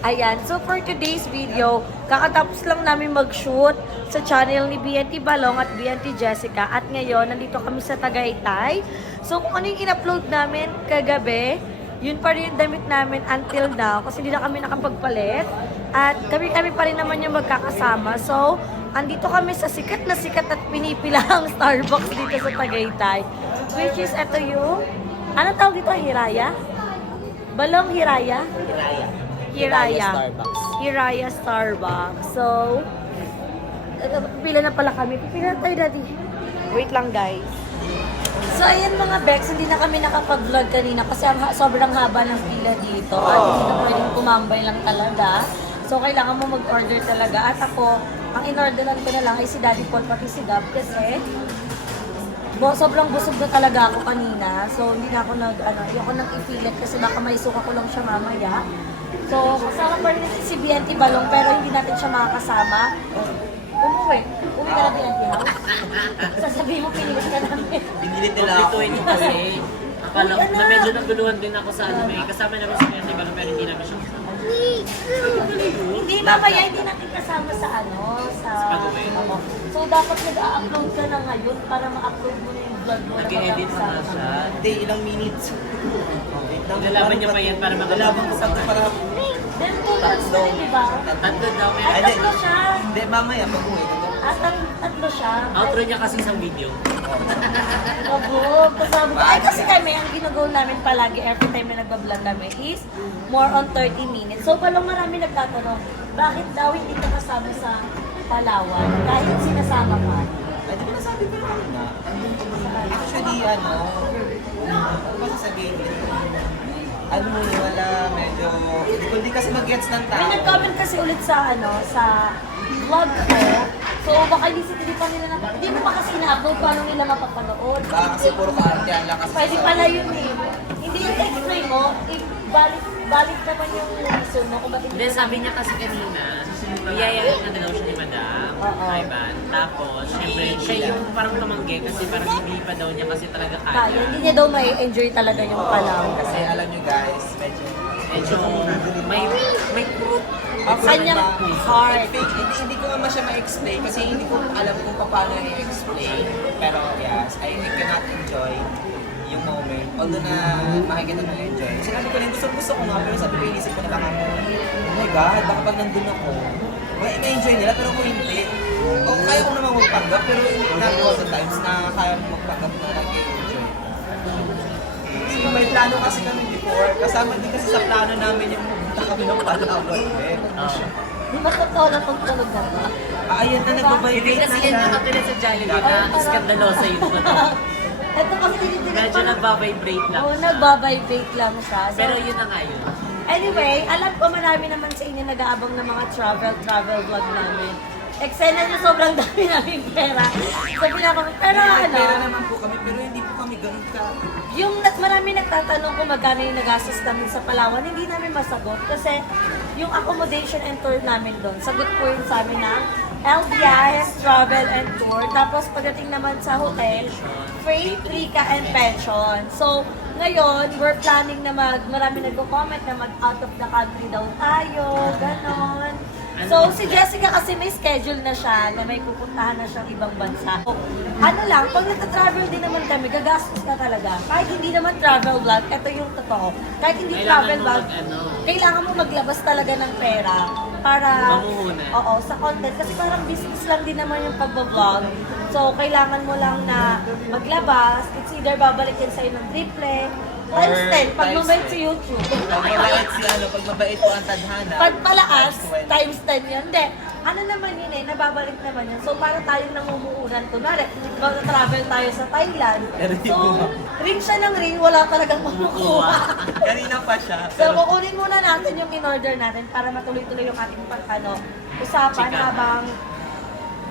Ayan, so for today's video, kakatapos lang namin mag-shoot sa channel ni BNT Balong at BNT Jessica. At ngayon, nandito kami sa Tagaytay. So kung ano yung in-upload namin kagabi, yun pa rin yung damit namin until now kasi hindi na kami nakapagpalit. At kami pa rin naman yung magkakasama. So, andito kami sa sikat at pinipilang Starbucks dito sa Tagaytay. Which is, ito yung, ano tawag dito? Hiraya? Balong Hiraya? Hiraya Starbucks. So, pila na pala kami. Pipila na tayo, Daddy. Wait lang, guys. So, ayan mga Bex, hindi na kami nakapag-vlog kanina kasi sobrang haba ng pila dito. At hindi na pwedeng kumambay lang talaga. So, kailangan mo mag-order talaga. At ako, ang in-orderan ko na lang ay si Daddy Paul pati si Gab kasi sobrang busog na talaga ako kanina. So, hindi na ako ayoko nang ipilit kasi baka may suka ko lang siya mamaya. So, kasama pa rin si BNT Balong pero hindi natin siya makakasama. Umuwi ka na BNT House? Sasabihin mo, pinilit ka namin. Pinilit nila ako. Kasi akala ko na medyo naguluhan din ako sa ano eh. Kasama namin si BNT Balong pero hindi namin siya kasama. Hindi, mamaya hindi natin kasama sa sa So, dapat nag-upload ka na ngayon para ma-upload mo na yung vlog mo. Nag-edit mo na siya. Hindi, ilang minutes. Lalaban niya pa yan para Lalaban ko sa para... Then, 2 months na rin, di ba? Tatlo daw. Ay, tatlo siya. Hindi, mamaya pag-uwi. Tatlo siya. Outro niya kasi isang video. Opo, kasama ko. Ay, kasi kami, ang ginagawa namin palagi every time na nagbablog kami is more on 30 minutes. So, palang marami nagtatanong, bakit daw hindi ka kasama sa Palawan kahit sinasama ka? Ay, di ba nasabi ko na? Actually, ano ba sasabihin nito? Wala, medyo, hindi kasi mag-gets ng tao. May nag-comment kasi ulit sa sa vlog ko. So, baka hindi pa nila hindi mo pa kasi na-upload paano nila mapapanood. Kasi puro kaartihan lang kasi. Pwede pala yun eh. Hindi yung explain mo, balik naman yung reason mo kung bakit. Hindi, sabi niya kasi kanina, iyayain na daw siya ni Madam. Ivan. Tapos, syempre, siya yung parang tumanggi kasi parang hindi pa daw niya kasi talaga kaya. Hindi niya daw may enjoy talaga yung Palawan. Kasi alam nyo guys, medyo may fruit. Kanyang heart. Hindi ko naman siya ma-explain kasi hindi ko alam kung paano i-explain. Pero yes, I cannot enjoy yung moment. Although na makikita mo enjoy. Sinabi ko rin, gusto ko nga, pero sabi ko, inisip ko na baka oh my God, baka pag nandun ako, ma-enjoy nila, pero kung hindi, kaya ko naman magpanggap, pero not all the times na kaya mo magpanggap na nag-enjoy. So, may plano kasi kami before, kasama din kasi sa plano namin yung pumunta kami ng Palawan. Di ba totoo na pagtunog na ba? Ayan na, Hindi nagbabibrate kasi na yan siya. nakatulad sa Jollibee na skandalosa yun na to. Ito kasi tinitingnan Medyo nagbabibrate lang Oo, siya. nagbabibrate lang siya. So, Pero yun na nga yun. anyway, alam ko marami naman sa inyo nag-aabang ng mga travel vlog namin. Eksena niyo sobrang dami namin pera. So, pero Pera naman po kami, pero hindi po kami ganun ka. yung marami nagtatanong kung magkano yung nagastos namin sa Palawan, hindi namin masagot. Kasi yung accommodation and tour namin doon, sagot po yun sa amin ng LBIS Travel and Tour. Tapos pagdating naman sa hotel, freight, trika, and pension. So, ngayon, we're planning na marami nagko-comment na mag-out of the country daw tayo, ganon. So, si Jessica kasi may schedule na siya na may pupuntahan na siyang ibang bansa. So, ano lang, pag nagta-travel din naman kami, gagastos ka talaga. Kahit hindi naman travel vlog, ito yung totoo. Kahit hindi travel vlog, kailangan mo maglabas talaga ng pera para Mamuhunan. Oo, sa content. Kasi parang business lang din naman yung pagbablog. So, kailangan mo lang na maglabas. It's either babalikin sa'yo ng triple, times 10, pag mabait sa YouTube. Pag mabait pag mabait po ang tadhana. Pag palaas, times 10 yun. Hindi. Ano naman yun eh, nababalik naman yun. So, para tayong namumuunan. Kunwari, mag-travel tayo sa Thailand. So, ring siya ng ring, wala talagang makukuha. Kanina pa siya. So, kukunin muna natin yung in-order natin para matuloy-tuloy yung ating usapan Chika. habang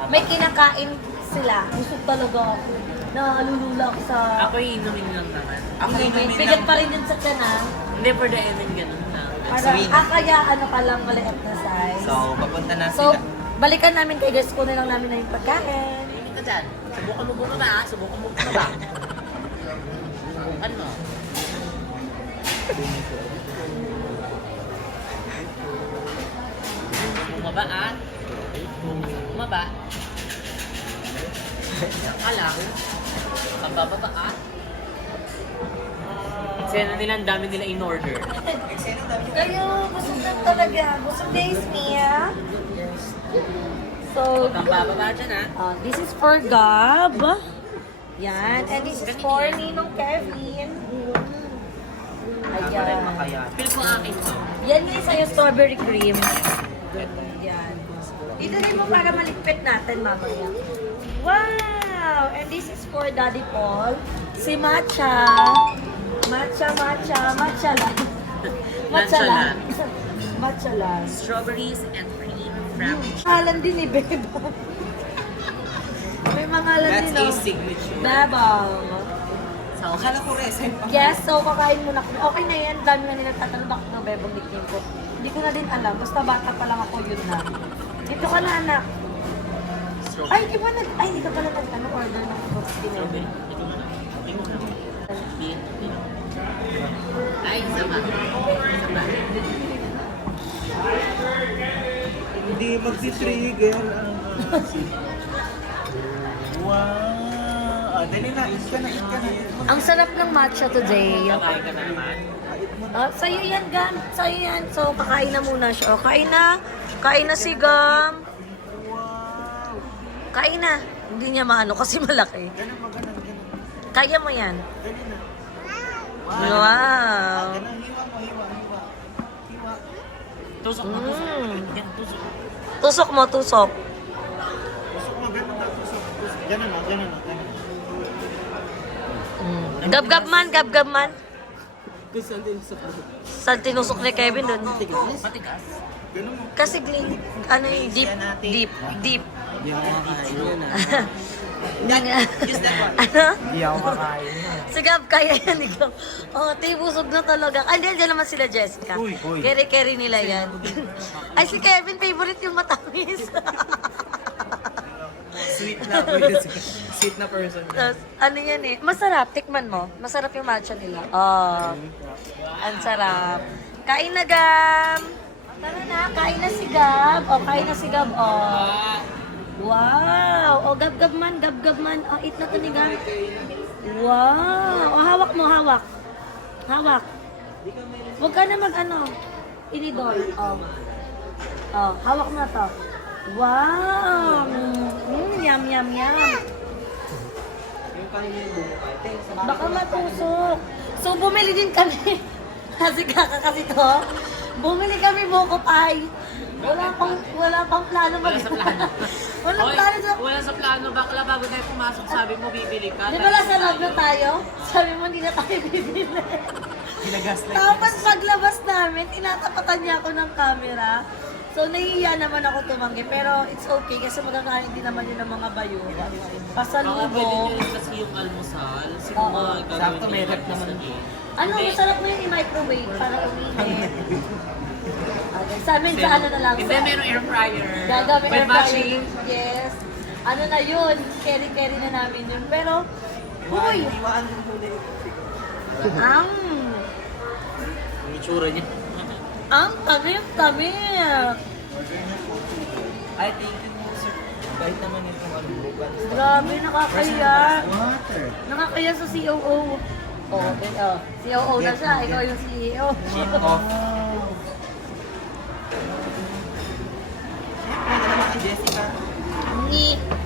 may kinakain sila. Busog talaga ako. Nalulula ako sa... Ako inumin lang naman. Ako inumin Bigat lang. pa rin yun sa tiyanan. Hindi, for the end, ganun na. Para, Sweet. kaya ano ka lang maliit na size. So, papunta na So, sila. balikan namin kay guys, kunin lang namin na yung pagkain. Hindi ka dyan. Subukan mo muna ba? Subukan mo muna ba? Subukan mo. Bumaba at bumaba. Saka lang. Pababa at eksena nila, ang dami nila in order. Eksena, dami ko. Kayo, busog na talaga. Busog days niya. So, Huwag kang bababa dyan, ha? this is for Gab. Yan. And this is for Ninong Kevin. Ayan. Makaya. Feel ko akin to. Yan yung sa'yo, strawberry cream. Yan. Dito rin mo para maligpit natin mamaya. Wow! And this is for Daddy Paul. Si Matcha. Matcha lang. Matcha lang. Matcha lang. Strawberries and cream frappuccino. Pangalan din ni Bebang. May pangalan That's din, a no? signature. Bebang. So, Akala ko resin pa. Yes, so kakain muna kami. Okay na yan, dami na nila tatanong bakit nga Bebang nickname ko. Hindi ko na din alam, basta bata pa lang ako yun na. Dito ka na, anak. Ay, di ba hindi ka pala order ng box strawberry. din. Ito na. Ito na. Ay, isa ba? Isa ba? Hindi magsi-trigger ang wow! Dali na, eat ka na. Ang sarap ng matcha today. Kakain ka na naman. Sa'yo yan, Gam. Sa'yo yan. So, kakain na muna siya. O, kain na. Kain na si Gam. Wow! Kain na. Hindi niya maano kasi malaki. Ganun. Kaya mo yan. Dali na. Wow. Ganun, hiwa mo. Hiwa. Tusok mo, tusok. Mm. Yan, tusok. Tusok mo, tusok. Tusok mo, ganun na. Tusok. Ganun na. Gab-gab man. Gusto din sa Saan tinusok ni Kevin doon? Matigas. Ganun mo. Kasi ano yung deep. Hindi ako makain yun Use that one. Ano? Hindi ako makain yun. Si Gab, kaya yan ikaw. Oh, busog na talaga. Ay, diyan naman sila Jessica. Uy. Keri-keri nila yan. Ay, si Kevin, favorite yung matamis. Sweet na person. Tapos, ano yan eh. Masarap, tikman mo. Masarap yung matcha nila. Oh, ang sarap. Kain na, Gab. Tara na, kain na si Gab. Oh, kain na si Gab. Oh. Wow! O, gab-gab man. O, eat na to ni Gab. Wow! O, hawak mo, hawak. Huwag ka na inidol. O. O, hawak mo na to. Wow! Yum. Baka matusok. So, bumili din kami. Kasi kasi to. Bumili kami buko pie. Wala pang plano Wala sa plano. Walang Oy, plano sa... wala sa plano. Bakla bago tayo pumasok, sabi mo bibili ka. Di ba nasa loob na tayo? Sabi mo hindi na tayo bibili. Ginagaslight. Tapos paglabas namin, tinatapatan niya ako ng camera. So nahihiya naman ako tumanggi. Pero it's okay kasi magkakain din naman yun ng mga bayo. Baka pwede Pasalubong. nyo kasi yung almusal. Oo. Siguro Sakto, may rep naman. Ano, Hindi. masarap mo yung i-microwave para uminit. Okay, sa amin sa ano na lang. Hindi, meron air fryer. Gagamit With air matching. fryer. Yes. Ano na yun? Carry na namin yun. Pero, huy! Hiwaan mo muna ito. Ang itsura niya. Ang tamis. Ay, thank you po, sir. Kahit naman itong buwan. Grabe, nakakaya. Water. Nakakaya sa COO. COO na siya. Ikaw yung CEO. Shit off. Siyempre, naman kay Jessica.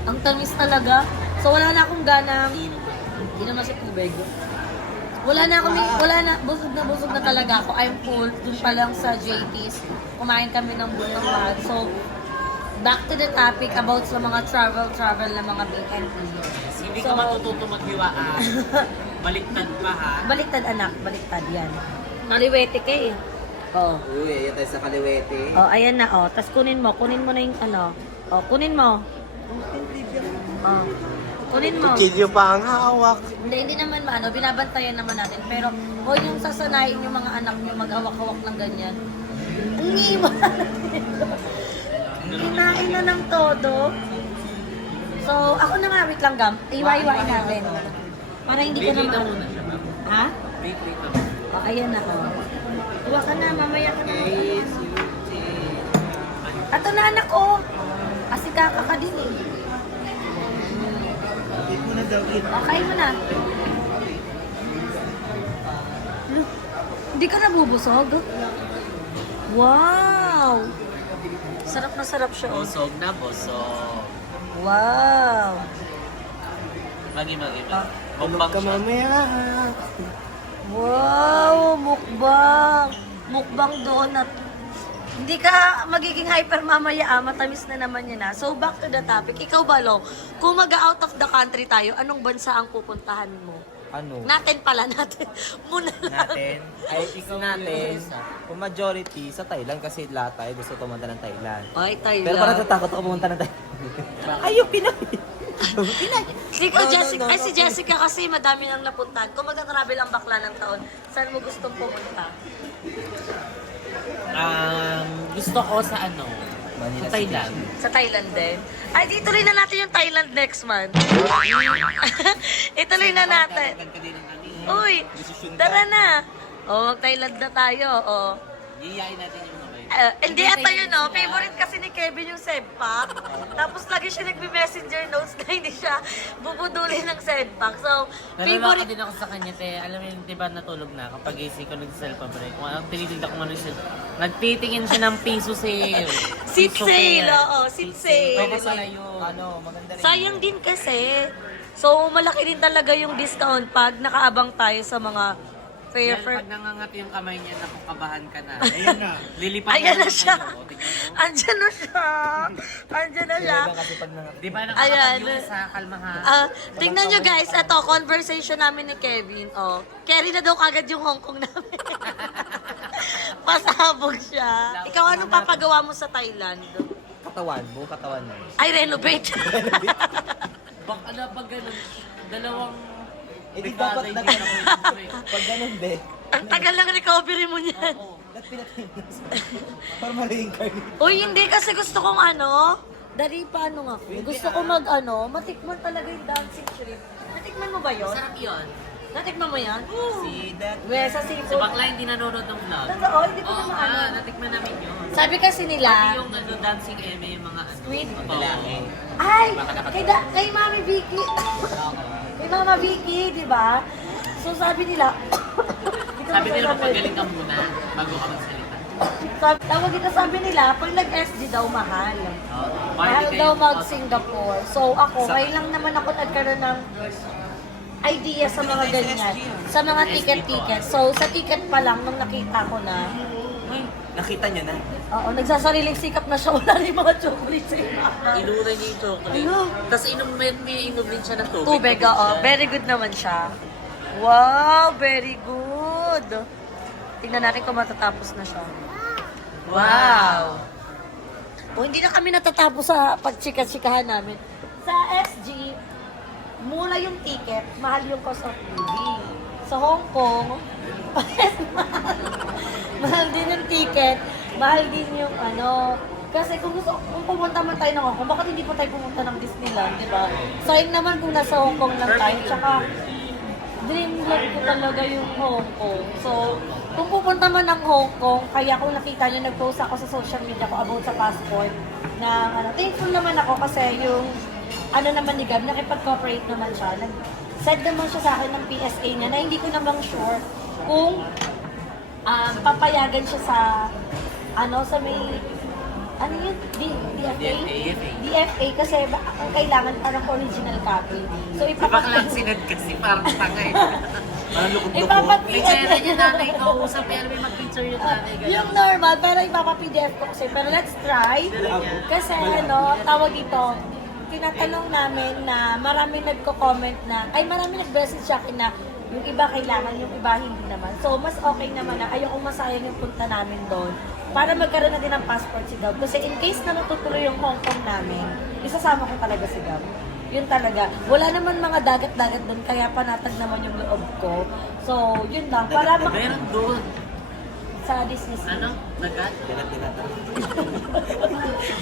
Ang tamis talaga. So wala na akong ganang naman sa tubig. Busog na talaga ako. I'm full. Doon pa lang sa JT's. Kumain kami ng buong mahal. So, back to the topic about sa mga travel na mga B&B. Hindi ka matututo maghiwaan. Baliktad pa ha. Baliktad anak, baliktad yan. Maliwete ka eh. Oh. Uy, ayan tayo sa kaliwete. Oh, ayan na oh. Tapos kunin mo na yung ano. Oh, kunin mo. Oh. Kunin mo. Kutsilyo pa ang hawak. Hindi naman maano, binabantayan naman natin. Pero huwag yung sasanayin yung mga anak nyo maghawak-hawak ng ganyan. Ang iwan. Kinain na ng todo. So, ako na nga, wait lang Gam. Iwa-iwain natin. Para hindi ko Bigay na na ma... muna siya, ma'am. Ha? Bigay na. Oh, ayan na oh. Iwa ka na, mamaya ka na. Ato na anak ko. Kasi kakaka din eh. Hindi mo na daw it. Okay mo na. Hindi ka nabubusog? Wow! Sarap na sarap siya. Oh. Busog na, busog. Wow! Magi. Tulog ka mamaya. Wow! Mukbang! Mukbang donut. Hindi ka magiging hyper mamaya, matamis na naman yun na. So back to the topic. Ikaw ba, Lo? Kung mag-out of the country tayo, anong bansa ang pupuntahan mo? Ano? Natin pala, natin. Muna lang. Natin? Ay, ikaw natin. Kung majority, sa Thailand kasi lahat tayo gusto pumunta ng Thailand. Ay, Thailand. Pero parang natatakot ako pumunta ng Thailand. Ayaw, Pinay! Pinay! Si Jessica kasi madami nang napuntahan. Kung magta-travel ang bakla ng taon, saan mo gustong pumunta? Gusto ko sa ano? Manila Sa Thailand. Sa Thailand din? Ay, di ituloy na natin yung Thailand next month. Ituloy na natin. Uy, tara na. O, mag-Thailand na tayo. O. Iyayin natin yung mga Hindi ata yun, no? Favorite kasi ni Kevin yung Sedpak. Tapos lagi siya nagbe-messenger notes na hindi siya bubudulin ng Sedpak. So, Nalulaka favorite... din ako sa kanya, te. Alam mo yun, di ba natulog na kapag gising ko nag-cellphone break. Kung anong tinitignan ko ano yung cellphone. Nagtitingin siya ng piso sale. Seat Piso sale, fair. oo, seat sale. Pwede pala yun. Ano, maganda rin. Sayang din kasi. So, malaki din talaga yung discount pag nakaabang tayo sa mga fair. Pag nangangati yung kamay niya, nakukabahan ka na. Ayun na. Lilipad Ayan na yung siya. ano, o, tignan mo. Andyan na siya. Andyan na siya. Iba kasi pag nangat. Di ba Ayan. nakakapag sa kalma ha? Tingnan nyo guys, ito, conversation namin ni Kevin. Oh, carry na daw kagad yung Hong Kong namin. Pasabog siya. Ikaw, anong papagawa mo sa Thailand? Katawan, buong katawan na. Ay, renovate. Baka na pag ganun, dalawang Eh, di dekada dapat hindi na Pag ganun, be. Ang tagal ng recovery mo niyan. Oo. Dapat pinatay mo. Para ma-reincarnate. Uy, hindi kasi gusto kong ano, dali pa ano nga. Gusto ko mag ano, matikman talaga yung dancing shrimp. Natikman mo ba yun? Sarap yun. Natikman mo yan? See that? We, sa Sa seafood. bakla hindi nanonood ng vlog. Totoo, hindi ko na Oo maano. nga, natikman namin yun. Sabi kasi Pati nila, yung ano, dancing eme, yung mga ano. Squid? Oo. ay, kay Mami Vicky. Kay Mama Vicky, di ba? So sabi nila, Sabi nila magpagaling ka muna bago ka magsalita. tawag ito, sabi nila, pag nag-SG daw mahal. Oo. Mahal Party daw kayo. mag-Singapore. So ako, kailang naman ako nagkaroon ng idea sa mga ganyan. Sa mga ticket-ticket. So sa ticket pa lang, nung nakita ko na, Uy, Nakita niyo na. oo, nagsasariling sikap na siya, wala rin mga chocolates sa inura niya yung chocolate. Ano? Tapos may inom din siya ng tubig. Tubig, oo. Very good naman siya. Wow, very good. Tingnan natin kung matatapos na siya. Wow. O, hindi na kami natatapos sa pagchika-chikahan namin. Sa SG, mura yung ticket, mahal yung cost of living. Sa Hong Kong, mahal din yung ticket, mahal din yung ano. Kasi kung pumunta man tayo ng Hong Kong, bakit hindi pa tayo pumunta ng Disneyland, di ba? Sayang naman kung nasa Hong Kong lang tayo. Tsaka, dreamland ko talaga yung Hong Kong. So, kung pupunta man ng Hong Kong, kaya kung nakita nyo, nag-post ako sa social media ko about sa passport na ano, thankful naman ako kasi yung ano naman ni Gab, nakipag-cooperate naman siya. Nag-send naman siya sa akin ng PSA niya na hindi ko naman sure kung papayagan siya sa ano, sa may ano yun? DFA? DFA kasi ang kailangan parang original copy. So, Baklang sinad kasi parang tanga eh. May Ipapa-PDF tsera niya nanay ko. Usap eh, alam mo yung mag-picture yung nanay. ganun. yung normal, pero ipapa-PDF ko kasi. Pero let's try. Kasi ano, tawag dito, tinatanong namin na marami nagko-comment na, ay marami nag-message sa akin na yung iba kailangan, yung iba hindi naman. So, mas okay naman na ayokong masayang yung punta namin doon para magkaroon na din ng passport si Gab. Kasi in case na natutuloy yung Hong Kong namin, isasama ko talaga si Gab. Yun talaga. Wala naman mga dagat-dagat doon, kaya panatag naman yung loob ko. So, yun lang. Para Meron doon. sa Disney Sea. Ano? Dagat?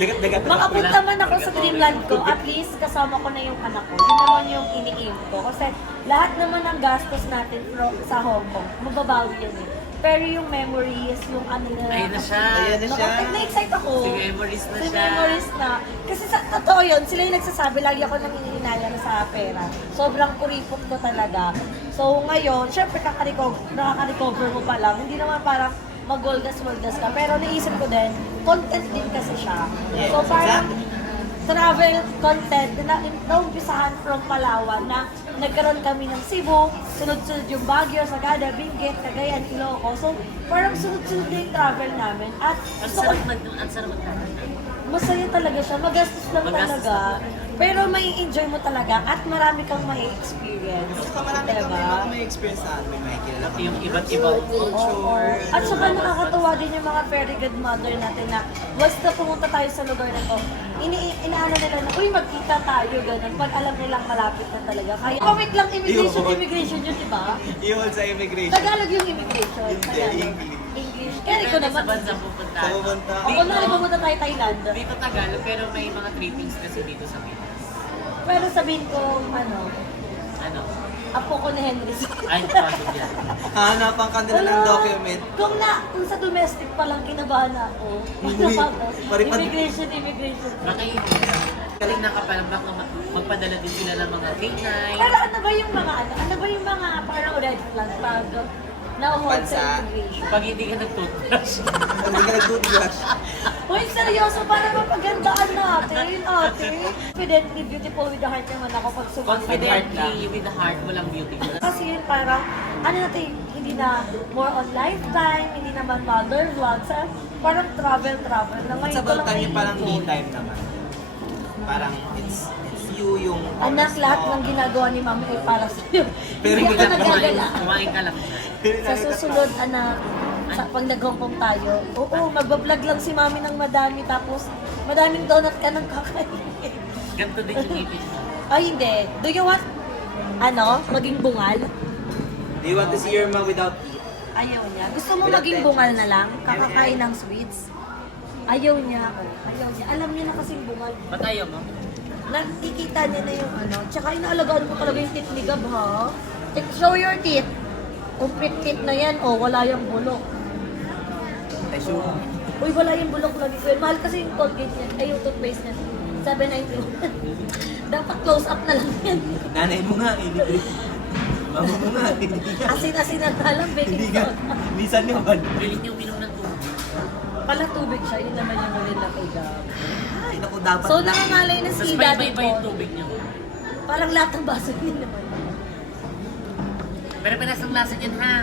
Dagat. Makapunta man ako sa Dreamland ko, at least kasama ko na yung anak ko. Yun naman yung ini-aim ko. Kasi lahat naman ng gastos natin sa Hong Kong, mababawi yun eh. Pero yung memories, yung ano na... Ayun na siya. Ayun na siya. Na-excite ako. Si memories na Si siya. memories na. Kasi sa totoo yun, sila yung nagsasabi, lagi ako nangihinayang sa pera. Sobrang kuripot ko talaga. So ngayon, syempre nakaka-recover mo pa lang. Hindi naman parang magwaldas-waldas ka. Pero naisip ko din, content din kasi siya. Yes, So parang exactly. travel content na naumpisahan from Palawan na nagkaroon kami ng Cebu, sunod-sunod yung Baguio, Sagada, Benguet, Cagayan, Ilocos. So parang sunod-sunod na yung travel namin. At Ang gusto ko, sarap magkakaroon. masaya talaga siya. Magastos lang Magastos talaga. lang. Pero may enjoy mo talaga at marami kang may experience. Saka marami kami Diba? may experience saan, may makikilala kami. Yung iba't ibang culture. At saka nakakatuwa din yung mga fairy godmother natin na basta pumunta tayo sa lugar na to, inaano nila na, uy, magkita tayo, ganun. Pag alam nilang malapit na talaga. Kaya, wait lang, immigration yun, di ba? Iyon sa immigration. Tagalog yung immigration. Hindi, Tagalog. English. English. Kaya ikaw Depende naman. sa bansa pupunta. Sa pupunta. Ako na rin pumunta tayo Thailand. Dito Tagalog, pero may mga trippings kasi dito sa Pinas. Pero sabihin ko, Ano? apo ko ni Henry. Ay, pagod yan. Hanapan ka nila ng document. Kung sa domestic pa lang kinabahan ako. Hindi. Paripad- Immigration. Baka hindi. Kaling nakapalang baka magpadala din sila ng mga K9. Pero ano ba yung mga ano ba yung mga parang red flag pag na-hold Bansa. sa immigration? Pag hindi ka nag-toothbrush. Hindi ka nag-toothbrush. Uy, seryoso, para mapagandaan natin, ate. Confidently beautiful with the heart naman ako pag sumagot. Confidently, with the heart, walang beauty. Kasi yun parang, ano natin, hindi na more on lifetime, hindi naman mother vlogs, parang travel na ngayon Sa ko lang about time yung parang me na-enjoy. time naman. Parang it's you yung... Anak, lahat ng ginagawa ni mami ay para sa'yo. Pero Hindi hindi ako ka nagagala. Kumain ka lang. Sa susunod, anak, sa pag nag-hongkong tayo, oo, magbablog lang si mami ng madami, tapos madaming donut ka nang kakainin. Ganito din yung ngipin mo. Ay, hindi. Do you want, maging bungal? Do you want to see your mom without teeth? Ayaw niya. Gusto mo Without maging tension. bungal na lang? Kakakain ng sweets? Ayaw niya. Ayaw niya. Alam niya na kasing bungal. Ba't ayaw mo? Nakikita niya na yung Tsaka inaalagaan ko talaga yung teeth ni Gab, ha? Show your teeth. Complete teeth na yan. Oh, wala yung bulok. Ay, sure. Uy, wala yung bulok lagi ko. Mahal kasi yung Colgate niya. Ay, yung toothpaste niya. 791. Dapat close up na lang yan. Nanay mo nga, hindi. Mama mo nga, hindi. Asin-asin na talang Hindi baking ka. soda. Minsan yun. Willing niyo uminom ng tubig. Pala tubig siya. Yun naman yung nila kay Gab. Ay, naku, dapat So, lang. nakamalay na Tapos si may Daddy iba yung Paul. tubig niyo. Parang lahat ng baso din naman. Pero pinas ang lasa niyan ha.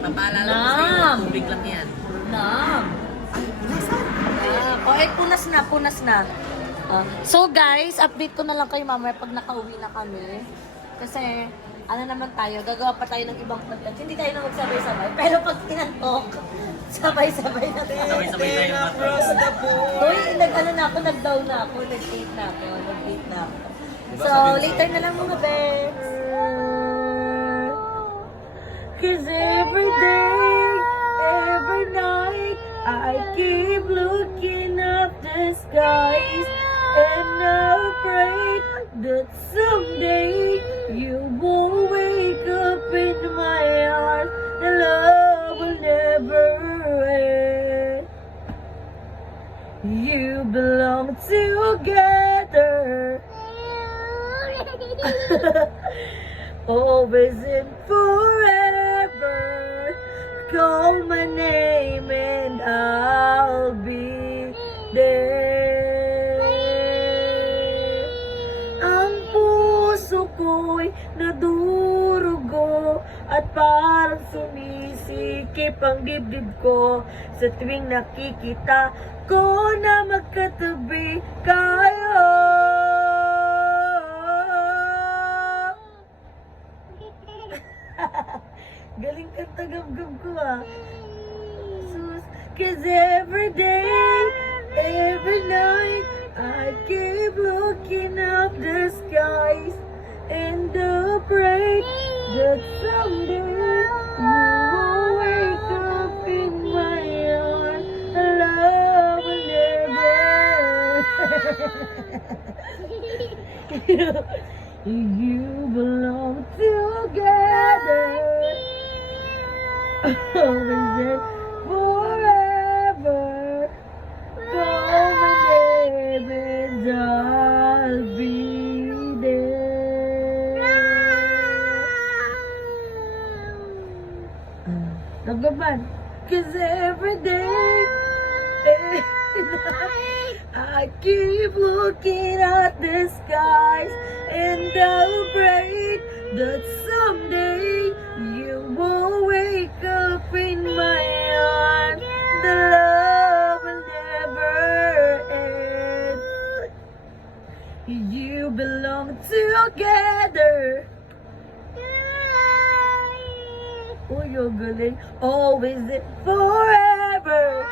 Papaalala ko Nam. sa'yo, tubig lang yan. Nam. Okay, punas na. So guys, update ko na lang kayo mamaya pag nakauwi na kami. Kasi, ano naman tayo, gagawa pa tayo ng ibang content. Hindi tayo na magsabay-sabay. Pero pag tinantok, sabay-sabay na tayo. Sabay-sabay tayo Across the board. Uy, nag-down na ako. Nag-8 na ako. Diba So, sabi ko later na lang mga bets. Cause every day, every night, I keep looking up the skies. And I pray that someday you will wake up in my heart. And love will never end. You belong together. Always and forever. Call my name and I'll be there. Ang puso ko'y nadurugo at parang sumisikip ang dibdib ko sa tuwing nakikita ko na magkatabi kayo. Galing kanta gab-gab ko Sus. Cause every day, every night, I keep looking up the skies and I pray that someday you will wake up in my arms. Love will never You belong together. Always there forever. Call my name and I'll be there. Nagaman. Cause every day I keep looking at the skies and I'll pray that someday you will wake up in my arms. The love will never end. You belong together. Oh, you're galing. Always and forever.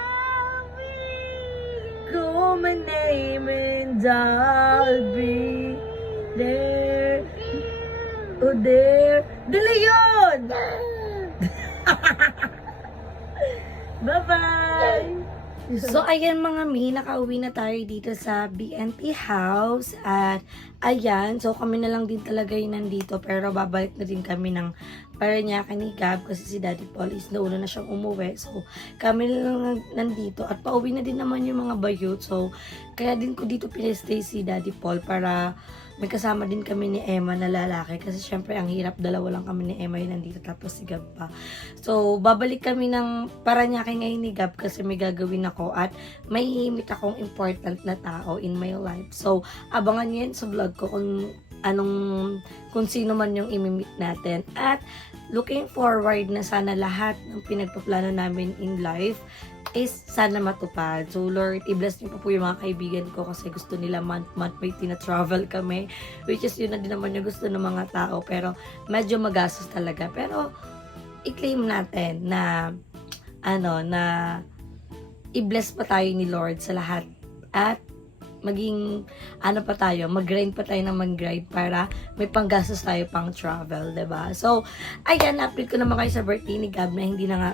Call my name and I'll be there. Oh, there. Dali yun! Bye-bye! So, ayan mga mi, nakauwi na tayo dito sa BNT house. At, ayan, so kami na lang din talaga yung nandito. Pero babalik na din kami ng Parañaque ni Gab kasi si Daddy Paul is nauna na siyang umuwi. So, kami na lang nandito. At pauwi na din naman yung mga bayot. So, kaya din ko dito pinestay si Daddy Paul para may kasama din kami ni Emma na lalaki. Kasi syempre, ang hirap, dalawa lang kami ni Emma yung nandito tapos si Gab pa. So, babalik kami ng Parañaque ngayon ni Gab kasi may gagawin ako at may hihimit akong important na tao in my life. So, abangan niyo yan sa vlog ko kung sino man yung imimit natin. At looking forward na sana lahat ng pinagpaplano namin in life is sana matupad. So Lord, i-bless niyo po yung mga kaibigan ko kasi gusto nila month may tina-travel kami, which is yun na din naman yung gusto ng mga tao, pero medyo magastos talaga. Pero i-claim natin na na i-bless pa tayo ni Lord sa lahat at maging pa tayo, mag-grind pa tayo ng mag-grind para may panggastos tayo pang travel, 'di ba? So, ayan, update ko naman kayo sa birthday ni Gab na hindi na nga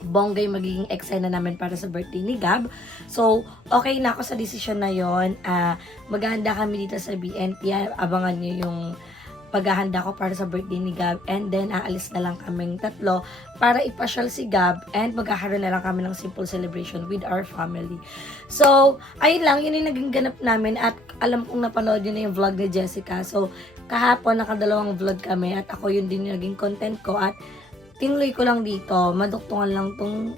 bonggay magiging eksena namin para sa birthday ni Gab. So, okay na ako sa desisyon na yon. Maghahanda kami dito sa BNT. Abangan nyo yung paghahanda ko para sa birthday ni Gab. And then, aalis na lang kaming tatlo para ipasyal si Gab and magkakaroon na lang kami ng simple celebration with our family. So, ayun lang. Yun yung naging ganap namin at alam kong napanood yun na yung vlog ni Jessica. So, kahapon nakadalawang vlog kami at ako yun din yung naging content ko at tinuloy ko lang dito, maduktungan lang tong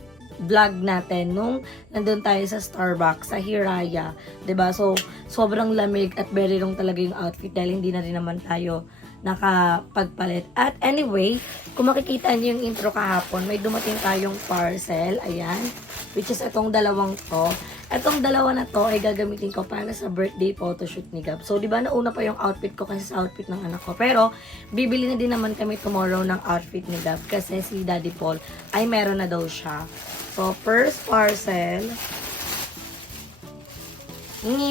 vlog natin nung nandun tayo sa Starbucks, sa Hiraya. 'Di ba? So, sobrang lamig at very long talaga yung outfit dahil hindi na rin naman tayo nakapagpalit. At anyway, kung makikita niyo yung intro kahapon, may dumating tayong parcel, ayan, which is itong dalawang to. Itong dalawa na to ay gagamitin ko para sa birthday photoshoot ni Gab. So, di ba nauna pa yung outfit ko kasi sa outfit ng anak ko. Pero, bibili na din naman kami tomorrow ng outfit ni Gab kasi si Daddy Paul ay meron na daw siya. So, first parcel.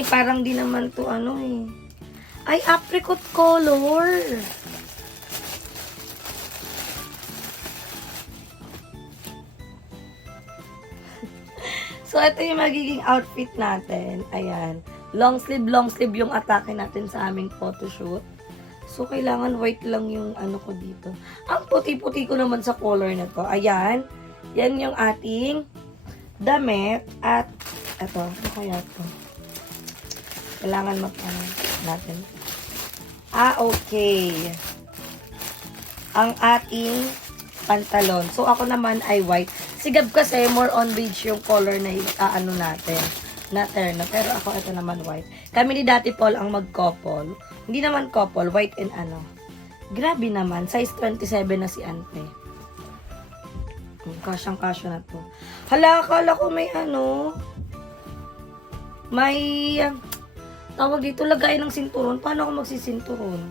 Parang di naman to ay, apricot color. So, ito yung magiging outfit natin. Ayan. Long sleeve yung atake natin sa aming photoshoot. So, kailangan white lang yung ko dito. Ang puti-puti ko naman sa color na to. Ayan. Yan yung ating damit. At, eto. Ano kaya to? Kailangan natin. Okay. Ang ating pantalon. So, ako naman ay white. Si Gab kasi more on beige yung color na natin. Na terno. Pero ako, ito naman white. Kami ni Daddy Paul ang mag-couple. Hindi naman couple, white and Grabe naman. Size 27 na si Ante. Kasyang-kasya na to. Hala, akala ko may may tawag dito, lagay ng sinturon. Paano ako magsisinturon?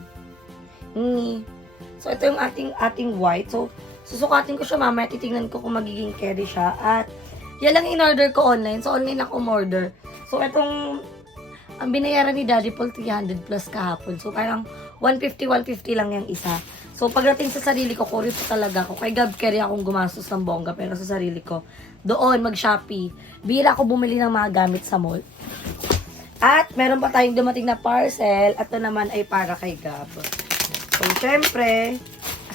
So, ito yung ating white. So, susukatin ko siya mamaya. Titignan ko kung magiging carry siya. At, yan lang in-order ko online. So, online ako umorder. So, itong, ang binayaran ni Daddy Paul, 300 plus kahapon. So, parang 150 lang yung isa. So, pagdating sa sarili ko, kurip po talaga ako. Kay Gab, carry akong gumastos ng bongga. Pero sa sarili ko, doon, mag-Shopee. Bira ako bumili ng mga gamit sa mall. At meron pa tayong dumating na parcel. At ito naman ay para kay Gab. So, syempre,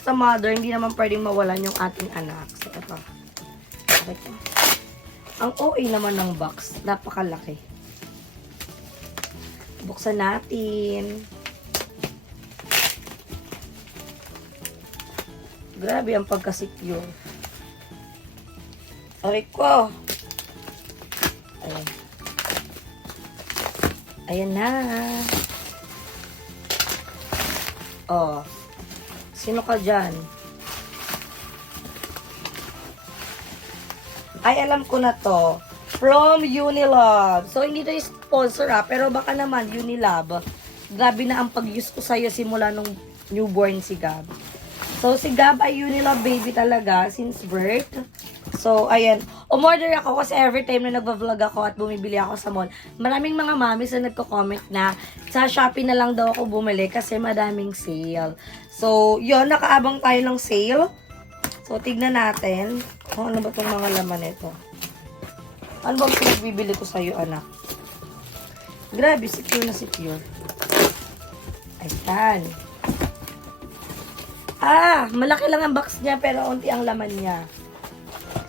as a mother, hindi naman pwedeng mawalan yung ating anak. So, ito. Ito. Ang OA naman ng box. Napakalaki. Buksan natin. Grabe ang pagka-secure. Aray ko. Ayan. Ayan na. Oh. Sino ka dyan? Ay, alam ko na to. From Unilove. So, hindi to sponsor pero baka naman Unilove. Grabe na ang pag-use ko sa'yo simula nung newborn si Gab. So, si Gab ay Unilove baby talaga since birth. So, ayan. Umorder ako kasi every time na nagva-vlog ako at bumibili ako sa mall, maraming mga mamis na nagko-comment na sa Shopee na lang daw ako bumili kasi madaming sale. So, yun, nakaabang tayo ng sale. So, tignan natin kung ano ba itong mga laman nito. Ano ba pinagbibili ko sa'yo, anak? Grabe, secure na secure. Ayan. Malaki lang ang box niya pero unti ang laman niya.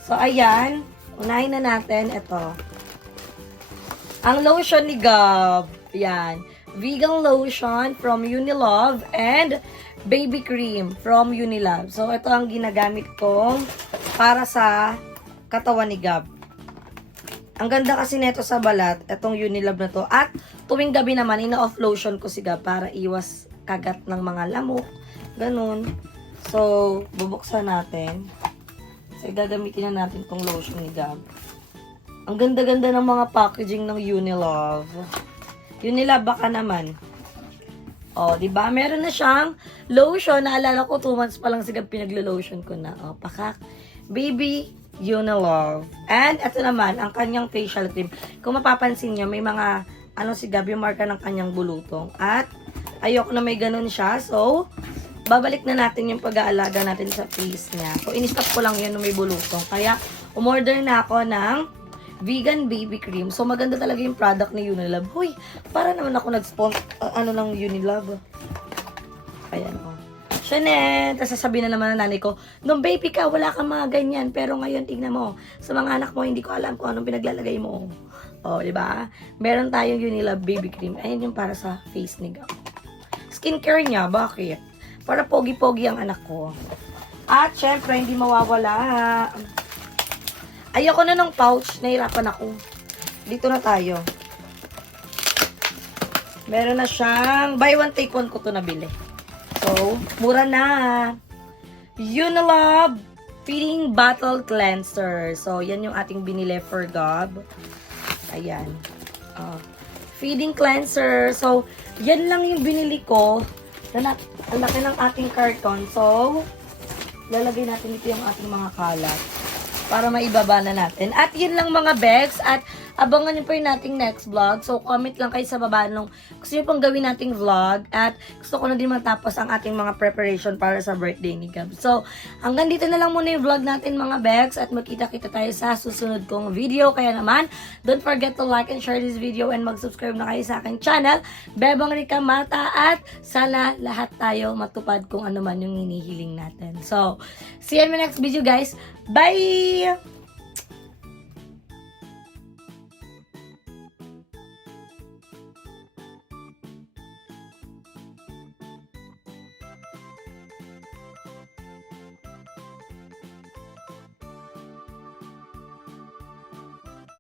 So, ayan. Unahin na natin ito. Ang lotion ni Gab. Ayan. Vegan lotion from Unilove and baby cream from Unilove. So, ito ang ginagamit ko para sa katawan ni Gab. Ang ganda kasi nito sa balat, itong Unilove na to. At tuwing gabi naman, ina-off lotion ko si Gab para iwas kagat ng mga lamok. Ganun. So, bubuksan natin. So, gagamitin na natin tong lotion ni Gab. Ang ganda-ganda ng mga packaging ng Unilove. Unilove baka naman. O, di ba? Meron na siyang lotion. Naalala ko, 2 months pa lang si Gab pinaglo-lotion ko na. O, pakak. Baby Unilove. And, ito naman, ang kanyang facial cream. Kung mapapansin nyo, may mga, si Gab, yung marka ng kanyang bulutong. At, ayoko na may ganun siya. So, babalik na natin yung pag-aalaga natin sa face niya. So, in-stop ko lang yun nung may bulutong. Kaya, umorder na ako ng vegan baby cream. So, maganda talaga yung product ni Unilove. Huy, para naman ako nag-sponsor, ng Unilove. Ayan, oh. Chanel! Tapos sasabihin na naman ng nanay ko, nung baby ka, wala kang mga ganyan. Pero ngayon, tignan mo, sa mga anak mo, hindi ko alam kung anong pinaglalagay mo. Oh, di ba? Meron tayong Unilove baby cream. Ayan yung para sa face ni Gab. Skincare niya, bakit? Para pogi-pogi ang anak ko. At, syempre, hindi mawawala. Ayoko na ng pouch. Nahirapan ako. Dito na tayo. Meron na siyang buy one, take one ko to nabili. So, mura na. Unilove Feeding Bottle Cleanser. So, yan yung ating binili for Gab. Ayan. Feeding Cleanser. So, yan lang yung binili ko. Ang laki ng ating karton. So, lalagay natin ito yung ating mga kalat para maibaba na natin. At yun lang mga bags. At abangan nyo pa yung nating next vlog. So, comment lang kayo sa baba nung gusto nyo pang gawin nating vlog. At gusto ko na din matapos ang ating mga preparation para sa birthday ni Gab. So, hanggang dito na lang muna yung vlog natin mga bags. At magkita-kita tayo sa susunod kong video. Kaya naman, don't forget to like and share this video and mag-subscribe na kayo sa aking channel, Bebang Rica Mata. At sana lahat tayo matupad kung ano man yung hinihiling natin. So, see you in my next video guys. Bye!